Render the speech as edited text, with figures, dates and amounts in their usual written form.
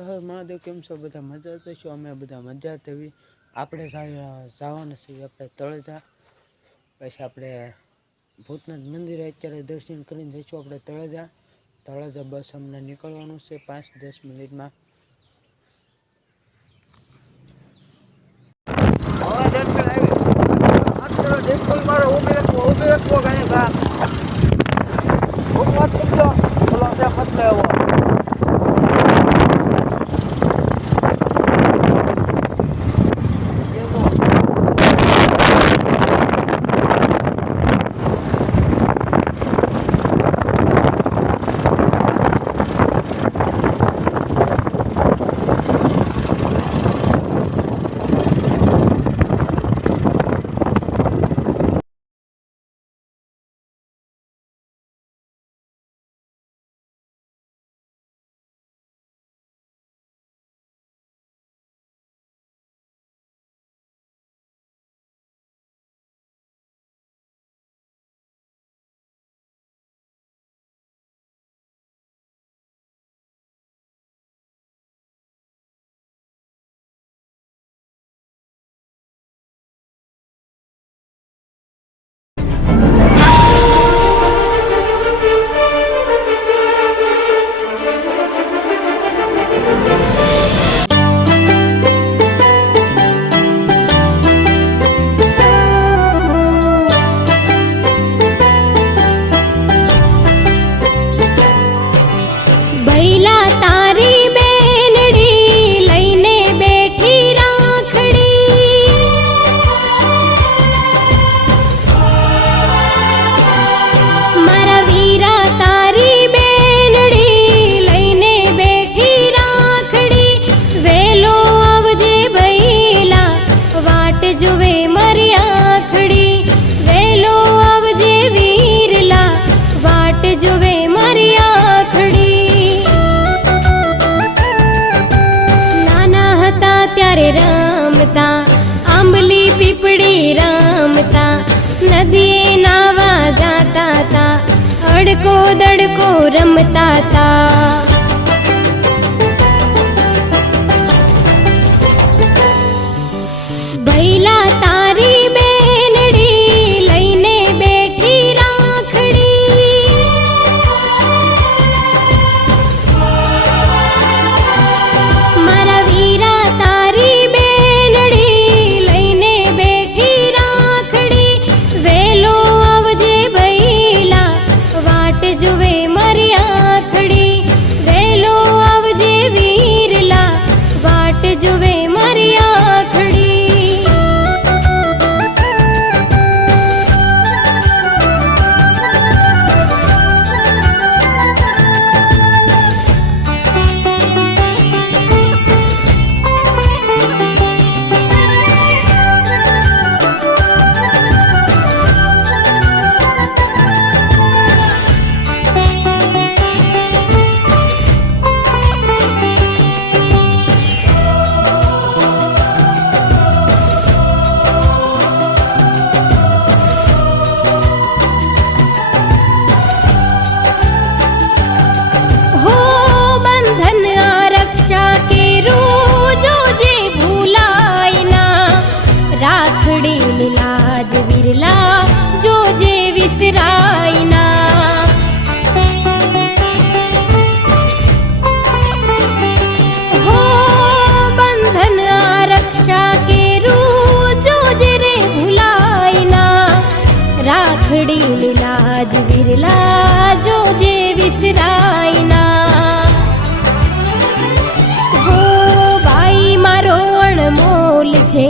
મહાદેવ કેમ છો બધા મજા તો છો અમે બધા મજા તેવી આપણે જવાના છીએ આપણે તળેજા પછી આપણે ભૂતનાથ મંદિરે અત્યારે દર્શન કરીને જઈશું આપણે તળેજા બસ અમને નીકળવાનું છે 5-10 મિનિટમાં रमता आंबली पीपड़ी रमता नदिए नावा जाता था अड़को दड़को रमता था बैला तारी बेनड़ी लईने बैठी राखड़ी मारा वीरा तारी बेनड़ी लईने बैठी राखड़ी वेलो आवजे बैला वाट जुवे मारी आखड़ी वेलो आवजे वीरला वाट जुवे मारी आखड़ी लाज विरला जो जे विसरायना हो बंधन आरक्षा के रू जो जे रे भुलायना राखड़ी लाज विरला जो जे विसरायना हो भाई मारो अणमोल छे